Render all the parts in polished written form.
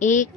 1.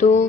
2.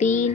3.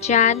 4.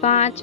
5.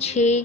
6.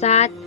7.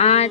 8.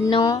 9.